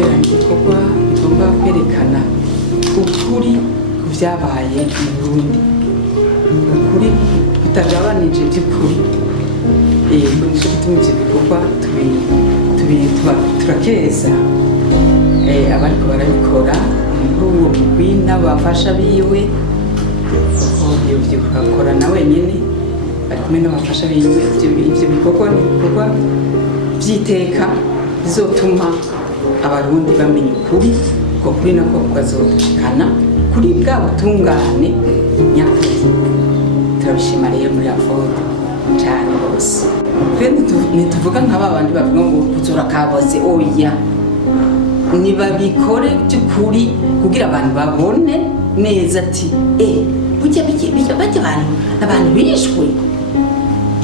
kubera igikorwa bigomba kwerekana ukuri ku vyabaye mu Burundi, ukuri kutagabanije by'ukuri. Nico gituma ivyo bikorwa turakeza abariko barabikora muri uwo mugwi n'abafasha biwe, ivyo bakora na wenyene bari kumwe n'abafasha biwe. Ivyo bikorwa ni ibikorwa vy'iteka bizotuma abarundi bamenya ukuri, uko kuri nako kukazodushikana kuri bwa butungane nyakuri. Turabishima rero muri Afode cyane bose. Ntituvuga nka babandi bavuga ngo kuzura kaboze, oya, nibabikore by'ukuri kugira abantu babone neza ati burya abantu bishwe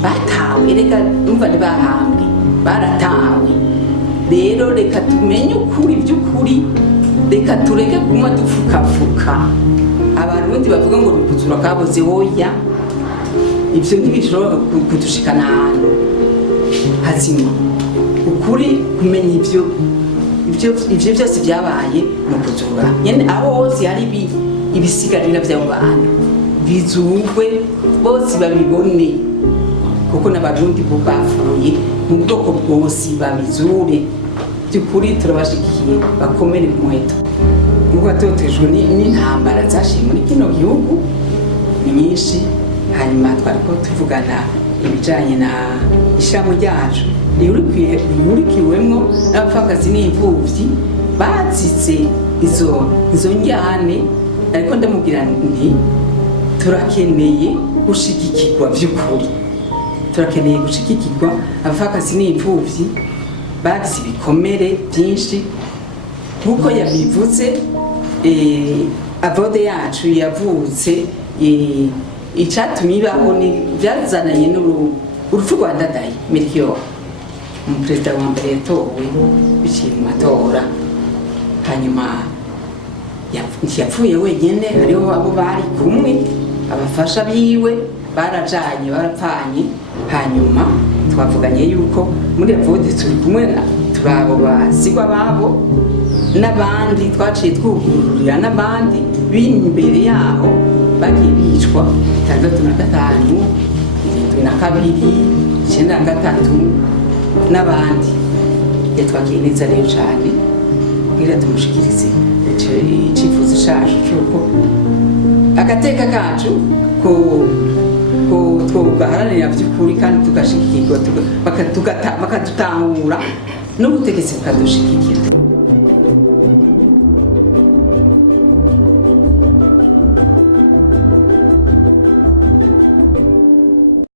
batawe, reka numva ntibahambwe, baratawe. Rero reka tumenye ukuri by'ukuri, reka tureke kuma dupfukafuka. Abarundi bavuga ngo kuzura kaboze, oya, ivyo ntibishobora kudushikana ahantu hazima. Ukuri kumenya ivyo byose vyabaye mu kuzura nyene, aho hose hari ibisigarira vy'abo bantu bizurwe bose babibone, kuko n'abarundi bo bapfuye mu bwoko bwose babizure. By'ukuri turabashigikiye, bakomere ku muheto. Ubwo batotejwe n'intambara zashiye muri kino gihugu nyinshi. Hanyuma twariko tuvugana ibijanye na ishamo ryacu rihurikiwemwo n'abapfakazi n'imfuvyi bazize izo njyane. Ariko ndamubwira nti turakeneye gushigikirwa vy'ukuri, turakeneye gushigikirwa. Abapfakazi n'imfuvyi bagize ibikomere byinshi nk'uko yabivuze. Avode yacu yavutse, icatumye ibaho ni byazananye n'urupfu rwa Ndadaye Melchior, umuperezida wa mbere yatowe biciye mu matora. Hanyuma yapfuye wenyene, hariho abo bari kumwe, abafasha biwe barajanye, barapfanye. Hanyuma twavuganye yuko muri Avode turi kumwe, turi abo basigwa babo n'abandi twaciye twugururira n'abandi b'imbere yaho bagiye bicwa 65, 72, 93 n'abandi. Twagiye neza rero cyane kugira tumushikirize icifuzo cacu cy'uko agateka kacu ko twogaharanira by'ukuri kandi tugashikirwa bakadutahura n'ubutegetsi bukadushigikira.